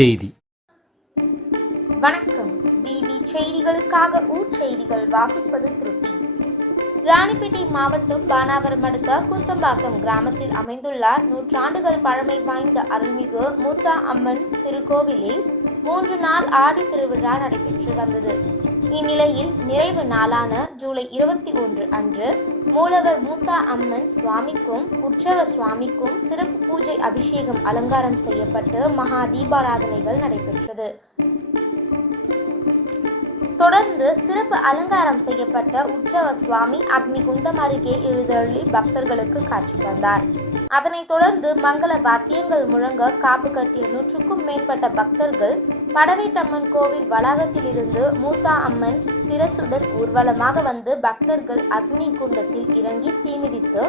செய்தி. வணக்கம். பிபி செய்திகளுக்காக ஊர் செய்திகள் வாசிப்பது திருப்தி. ராணிப்பேட்டை மாவட்டம் பானாவரம் அடுத்த கூத்தம்பாக்கம் கிராமத்தில் அமைந்துள்ள நூற்றாண்டுகள் பழமை வாய்ந்த அருள்மிகு மூத்தா அம்மன் திருக்கோவிலில் மூன்று நாள் ஆடி திருவிழா நடைபெற்று வந்தது. இந்நிலையில் நிறைவு நாளான ஜூலை இருபத்தி ஒன்று அன்று மூலவர் மூத்தா அம்மன் சுவாமிக்கும் உற்சவ சுவாமிக்கும் சிறப்பு பூஜை அபிஷேகம் அலங்காரம் செய்யப்பட்டு மகா தீபாராதனைகள் நடைபெற்றது. தொடர்ந்து சிறப்பு அலங்காரம் செய்யப்பட்ட உற்சவ சுவாமி அக்னி குண்டம் அருகே எழுந்தருளி பக்தர்களுக்கு காட்சி தந்தார். அதனைத் தொடர்ந்து மங்கள வாத்தியங்கள் முழங்க காப்பு கட்டிய நூற்றுக்கும் மேற்பட்ட பக்தர்கள் படவேட்டம்மன் கோவில் வளாகத்திலிருந்து மூத்தா அம்மன் சிரசுடன் ஊர்வலமாக வந்து பக்தர்கள் அக்னி குண்டத்தில் இறங்கி தீமிதித்து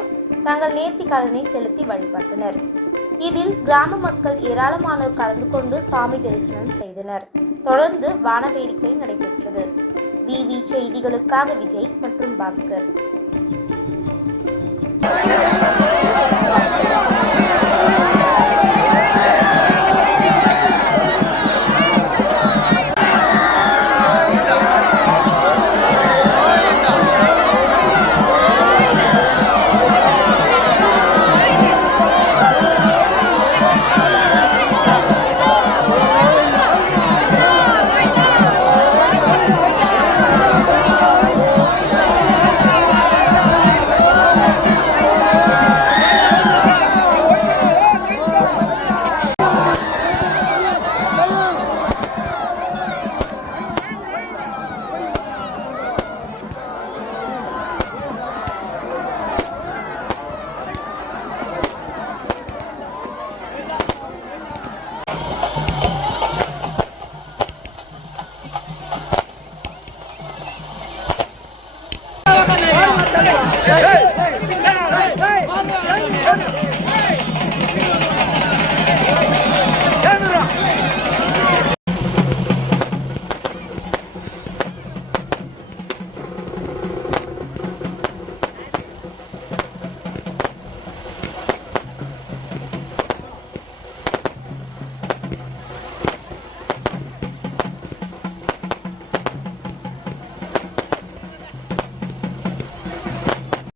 தங்கள் நேர்த்தி கடனை செலுத்தி வழிபட்டனர். இதில் கிராம மக்கள் ஏராளமானோர் கலந்து கொண்டு சாமி தரிசனம் செய்தனர். தொடர்ந்து வானவேடிக்கை நடைபெற்றது. விவி செய்திகளுக்காக விஜய் மற்றும் பாஸ்கர். Hey! Hey!